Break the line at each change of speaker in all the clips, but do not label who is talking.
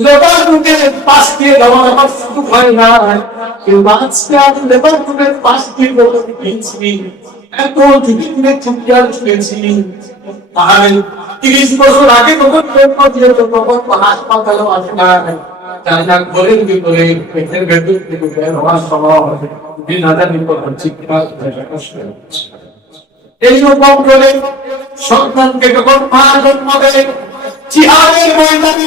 Labour পাশ দিয়ে সুযোগ হয় লেবার রুমের দিয়ে ধীরে চুপিয়ার তিরিশ বছর আগে তখন জন্ম দিয়েছে, তখন হাসপাতালেও আসে না। জানি ঘরের ভিতরে, পেটের ভেতর থেকে বের হওয়ার সময় হচ্ছে করে সন্তানকে যখন মা জন্ম দেয় জিহাদের ময়দানে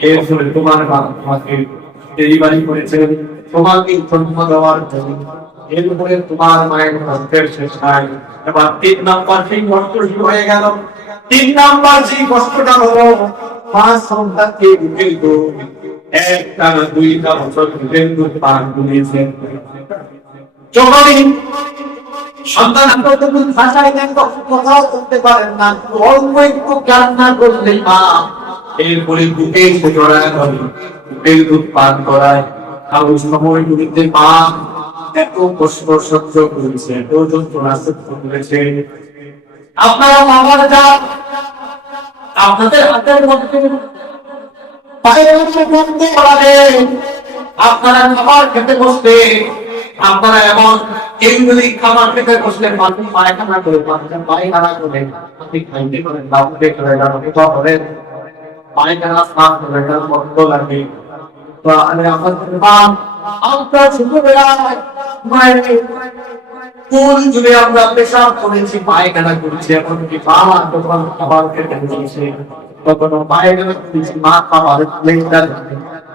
এর ফলে তোমার তোমাকে ডেলিভারি করেছে। তোমাকে জন্ম দেওয়ার জন্য এরপরে তোমার মায়ের কষ্টের শেষ নাই। এবার তিন নাম্বার সেই কষ্ট শুরু হয়ে গেল? তিন নাম্বার যে কষ্টটা হলো, মা সন্তানকে বুঝে দিত একটা দুইটা বছর দুধের দুধ পান করিয়েছেন। সন্তান আপনাদের ভাষায় দেন কথাও বলতে পারেন না। অল্প একটু কান্না করলেই মা এরপরে বুকে এসে জড়ায় ধরে বুকের দুধ পান করায়। আর ওই সময় গুলিতে মা এত কষ্ট সহ্য করেছে এত যন্ত্রণা সহ্য করেছে। আপনারা মামারা আপনাদের হাতের মধ্যে পায়ের মধ্যে আপনারা খাবার খেতে বসতে আপনারা এমন যদি খাবার খেতে বসলে আপনি পায়খানা করে পায়খানা করে। আপনি খাইতে করেন করেন পায়খানা স্নান করে লাগে। আমরা ছোটবেলায় মায়ের কোন আমরা পেশাব করেছি, পায়খানা করেছি, এখন কি বাবা তখন খাবার খেতে কখনো পায়খানা করেছি, মা খাবার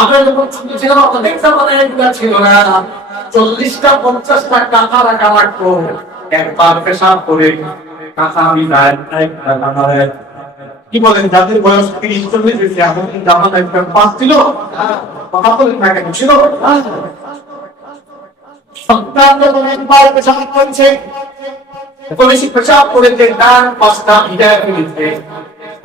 আমরা যখন ছোট ছিলাম, আমাদের এক্সাম এগুলা ছিল না। চল্লিশটা, পঞ্চাশটা টাকা রাখা লাগতো। একবার পেশাব করে টাকা আমি কি বলেন, যাদের বয়স তিরিশ, চল্লিশ হয়েছে এখন জামা একটা পাস ছিল? কথা বলেন না সন্তান যখন পেশাব করেছে পেশাব করেছে তার পাঁচটা ফেলেছে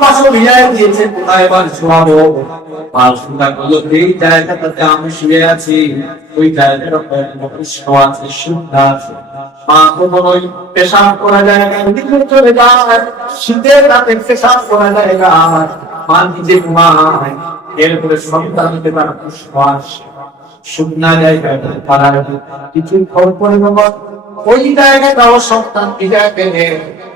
পাশেও বিদায় দিয়েছে, কোথায় ওই জায়গাটা ঘুমায় এরপরে সন্তানকে তার শ্বাস শুকনা জায়গায় তারা কিছু ওই সন্তান বিদায় পেলে।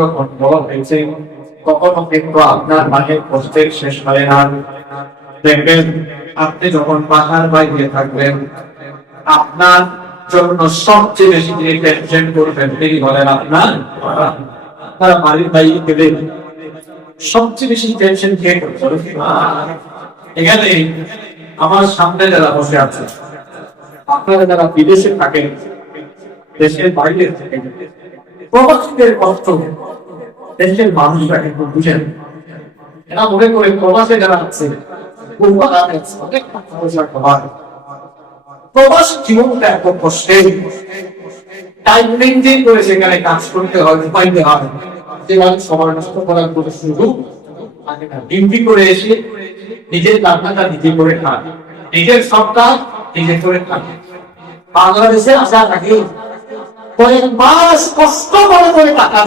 যখন বড় হয়েছে, কখনো কিন্তু আপনার মাঝে কষ্টের শেষ হয় না। দেখবেন, আপনি যখন বাসার বাইরে থাকবেন, আপনার জন্য সবচেয়ে বেশি যিনি টেনশন করবেন, তিনি বলেন, আপনার, আপনারা বাড়ির বাইরে গেলে সবচেয়ে বেশি টেনশন করছে এখানে আমার সামনে যারা বসে আছে, আপনারা যারা বিদেশে থাকেন, দেশের বাইরে থাকেন প্রবাসীদের কষ্ট দেশের মানুষরা কিন্তু বুঝেন এরা মনে করে প্রবাসে যারা আছে। প্রবাস জীবনটা এত কষ্টের। টাইম মেনটেন করে সেখানে কাজ করতে হয় উপাইতে হয়। সেখানে নষ্ট করার কোনো সুযোগ করে এসে নিজের রান্নাটা নিজে করে খান নিজের সব কাজ নিজে করে খান বাংলাদেশে আসা থাকে কয়েক মাস কষ্ট করে করে টাকা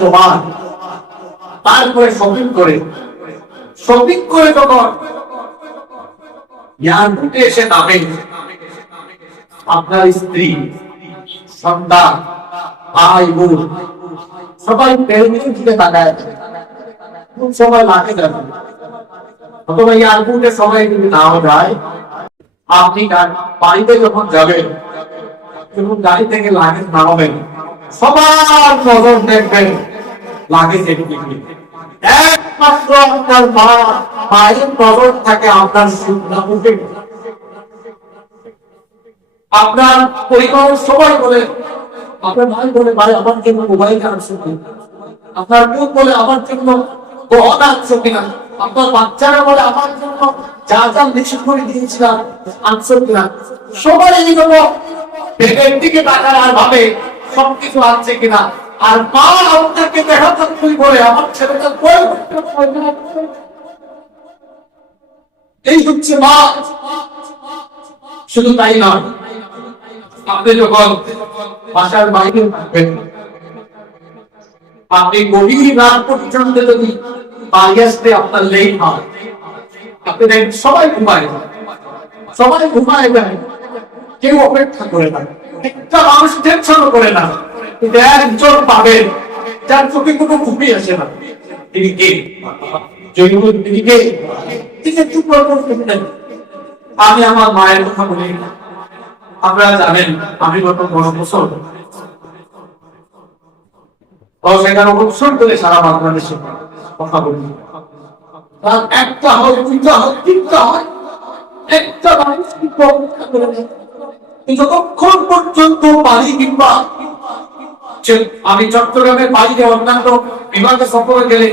তারপরে শপিং করে। শপিং করে তখন জ্ঞান এসে নামে। আপনার স্ত্রী, সন্তান, ভাই, বোন, সবাই পেরেন্টের দিকে তাকায়। কোন সময় লাগে যাবে অথবা এয়ারপোর্টে সবাই যদি নাও যায়, আপনি বাড়িতে যখন যাবেন গাড়ি থেকে লাগেজ নামাবেন। সবার নজর দেখবেন। লাগেজ একমাত্র আপনার মা, মায়ের নজর থাকে আপনার সুন্দর আপনার সবাই বলে, আপনার ভাই বলে, ভাই, আমার জন্য মোবাইল আনছো আপনার বোন বলে, আমার জন্য আনছো কিনা? আপনার বাচ্চারা বলে, আমার জন্য যা যা নিশ্চিত করে দিয়েছিলাম, আনছো কিনা? সবাই এইগুলো পেটের দিকে তাকার আর ভাবে সবকিছু আনছে কিনা? আর মা আপনাকে তুই বলে আমার ছেলেটা এই হচ্ছে মা। শুধু তাই নয়, আপনি যখন বাসার বাইরে থাকবেন, আপনি গভীর রাত পর্যন্ত যদি বাড়ি আসতে আপনার লেট হয়, আপনি দেখেন সবাই ঘুমায় সবাই ঘুমায় যায়। কেউ অপেক্ষা করে না। একটা মানুষ টেনশন করে না। কিন্তু একজন পাবেন যার চোখে কোনো আসে না। তিনি কে? তিনি কে? তিনি আমি আমার মায়ের কথা বলি। আপনারা জানেন, আমি গত বড় বছর দশ, এগারো বছর ধরে সারা বাংলাদেশে কথা বলি। একটা হয়, দুইটা হয়, তিনটা হয়। একটা মানুষ কিন্তু অপেক্ষা করে যতক্ষণ পর্যন্ত বাড়ি কিংবা আমি চট্টগ্রামের বাড়িতে অন্যান্য বিভাগে সফরে গেলে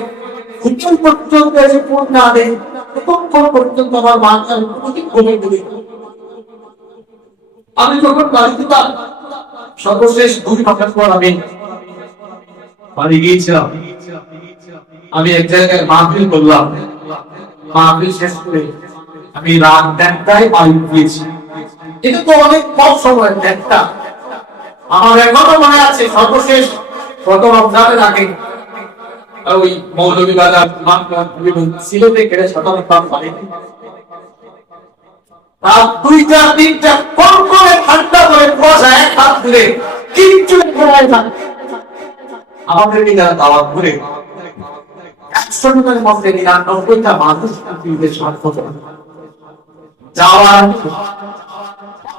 পর্যন্ত এসে ফোন না দেয়, ততক্ষণ পর্যন্ত আমার আমি যখন বাড়ি দিতাম সর্বশেষ দুই পর আমি বাড়ি গিয়েছিলাম, আমি এক জায়গায় মাহফিল করলাম। মাহফিল শেষ করে আমি রাত দেড়টায় বাড়ি গিয়েছি। এটা তো অনেক কম সময় দেড়টা আমার এখনও মনে আছে, সর্বশেষ গত রমজানের আগে। ওই মৌলভীবাজার সিলেটে কেড়ে শতাংশ রাত দুইটা, তিনটা কম করে ঠান্ডা করে কুয়াশা এক হাত ধরে কিচ্ছু আমাদের যারা দাওয়াত ঘুরে একশো জনের মধ্যে নিরানব্বইটা মানুষ যাওয়ার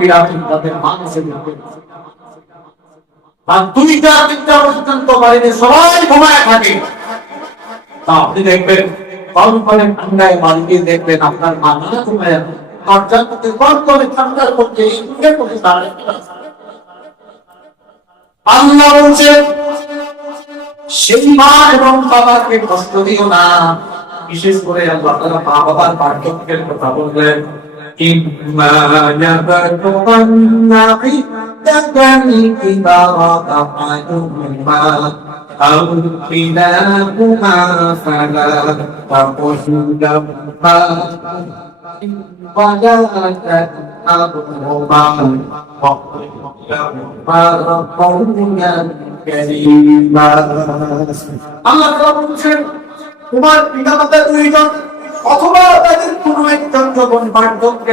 বিরাট তাদের মানুষের আর তিনটা বাড়িতে সবাই ঘুমায় থাকে। তা আপনি দেখবেন ঠান্ডায় দেখবেন আপনার ঠান্ডার মধ্যে আল্লাহ সেই মা এবং বাবাকে কষ্ট দিও না। বিশেষ করে আল্লাহ তাআলা মা বাবার পার্থক্যের কথা বললেন। إما يبلغن عندك الكبر أحدهما أو كلاهما فلا تقل لهما ولا تنهرهما وقل لهما قولا كريما আল্লাহ তাআলা বলছেন তোমার পিতামাতা দুইজন অথবা তাদের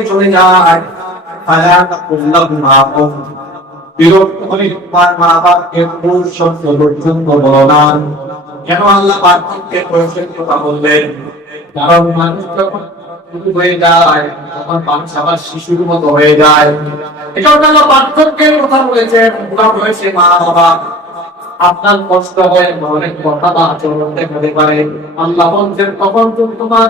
চলে যায়। বিরক্ত তোমার মা পর্যন্ত কেন আল্লাহ বললেন? কারণ মানুষ যখন হয়ে যায়, তখন মানুষ আবার শিশুর মতো হয়ে যায়। এটা আল্লাহ বার্ধক্যের কথা বয়সে মা বাবা। আপনার কষ্ট হয় অনেক কথা বা আচরণ দেখাতে পারে। আল্লাহ বলছেন, তখন তুমি তোমার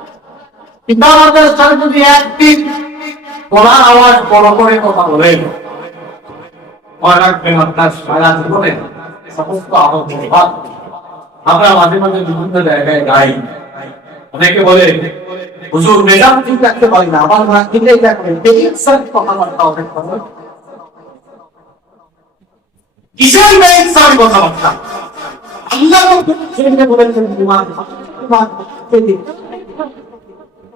কিন্তু আমাদের সাথে যদি একদিন বলার আওয়াজ বড় করে কথা বলেন রাখবেন আপনার সারা জীবনে সমস্ত আহত আমরা মাঝে মাঝে বিভিন্ন জায়গায় গাই অনেকে বলে হুজুর মেজাজ ঠিক রাখতে পারি না আমার মা কিন্তু এটা করে কথাবার্তা অনেক কিসের বেইনসাফ কথাবার্তা আল্লাহ বলেছেন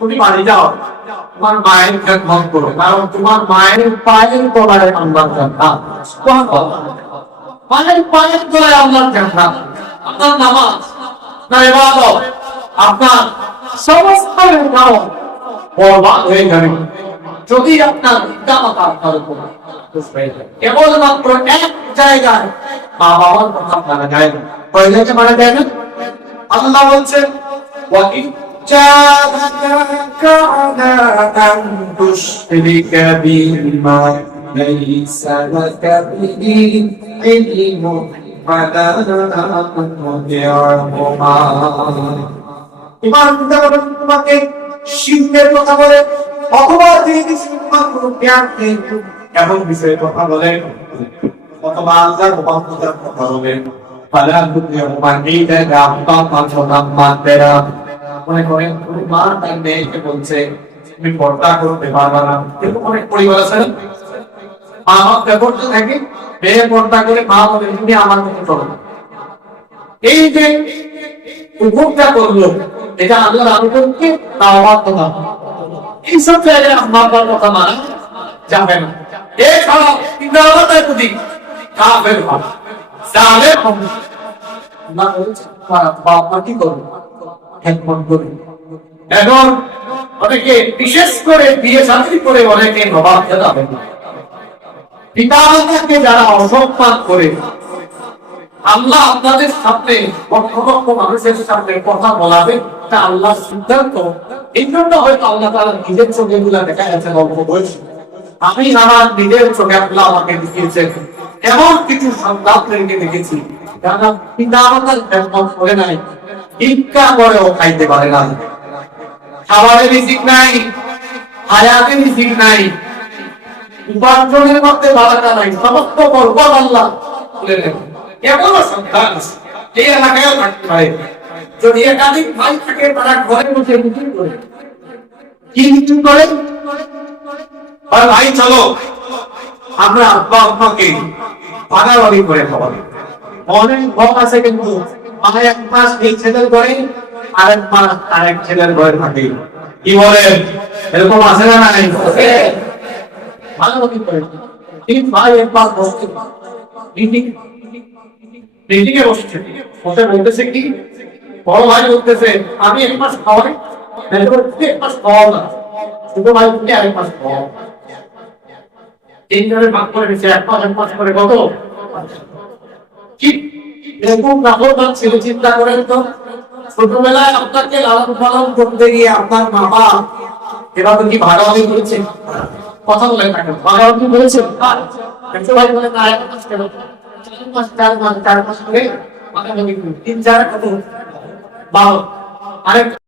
তুমি বাড়ি যাও। তোমার মায়ের খেদমত করো। কারণ তোমার মায়ের পায়ের তলায় আল্লাহ জান্নাত। মায়ের পায়ের তলায় আল্লাহ জান্নাত আপনার নামাজ না ইবাদত, আপনার সমস্ত নাম বরবাদ হয়ে যাবে। যদি আপনার পিতা মাতা আপনার উপর কেবলমাত্র এক জায়গায় মা বাবার কথা মানা যায় না। কয় জায়গায় যায় না? আল্লাহ বলছেন وَإِنْ جَاهَدَاكَ عَلَىٰ أَن تُشْرِكَ بِمَا لَيْسَ لَكَ بِهِ عِلْمٌ فَلَا تُطِعْهُمَا ইমান আনতে বলেন তোমাকে শিল্পের কথা বলে অথবা তিনি মুসলমান কোন জ্ঞান নেই এমন বিষয়ে কথা বলেন অথবা আল্লাহর মহাত্মার কথা বলেন ফালা তুতিউমা এই জায়গা আল্লাহ পাঁচশো মানতে না মনে তুমি মা, তার মেয়েকে বলছে, তুমি পর্দা করতে পারবা না। এরকম অনেক পরিবার আছে। না? মা বাপ ব্যাপারটা থাকে, মেয়ে পর্দা করে মা বলে, তুমি আমার মতো চলো এই যে উপভোগটা করল, এটা আল্লাহর আনুগত্যকে না অবাক কথা। এইসব জায়গায় আম্মা আব্বার কথা মানা যাবে না। এছাড়া ইন্দ্রাবতার প্রতি কাফের ভাব। ভাব। না মা কি করবে? হেলমেট করবে এখন অনেকে বিশেষ করে বিয়ে শান্তি করে অনেকে নবাব যাবে পিতা মাতাকে যারা অসম্মান করে, আল্লাহ আপনাদের সামনে লক্ষ মানুষের সামনে কথা বলাবে, তা আল্লাহ সিদ্ধান্ত। এই জন্য হয়তো আল্লাহ তারা নিজের চোখে গুলা দেখা যাচ্ছে অল্প বয়সে। আমি আমার নিজের চোখে আল্লাহ আমাকে দেখিয়েছেন। এমন কিছু সন্তানদেরকে দেখেছি, যারা পিতা আমাদের ব্যবহার করে নাই। ইচ্ছা করেও খাইতে পারে না। খাবারের রিজিক নাই হায়াতের রিজিক নাই, উপার্জনের মধ্যে বাধাটা নাই, সমস্ত বরকত আল্লাহ তুলে নেন। এমনও সন্তান এই এলাকায়ও থাকতে পারে। যদি একাধিক ভাই থাকে, তারা ঘরে বসে মিটিং করে। কি মিটিং করে? ভাই, চলো, আমরা আব্বা আম্মাকে ভাগাভাগি করে খাওয়াবো। অনেক ঘর আছে কিন্তু মাথায় এক মাস এই ছেলের ঘরে, আরেক মাস আরেক ছেলের ঘরে থাকে। কি বলেন এরকম আছে না নাই? ভাগাভাগি করে তিন ভাই একবার বসছে মিটিং এ বসছে। বসে বলতেছে কি? বড় ভাই বলতেছে, আমি এক মাস খাওয়াই এক মাস খাওয়াও ভাই তুমি আরেক মাস খাওয়াও তিনজনে ভাগ করে নিচ্ছে এক এক মাস করে কত? কি? এরকম নাফরমান ছিল, চিন্তা করেন তো। ছোটবেলায় আপনাকে লালন পালন করতে গিয়ে আপনার মা বাবা এভাবে কি ভাগাভাগি করেছে? কথা বলে থাকেন ভাগাভাগি করেছে? ভাই বলে না এক মাস তিন, চার, কত? আরেক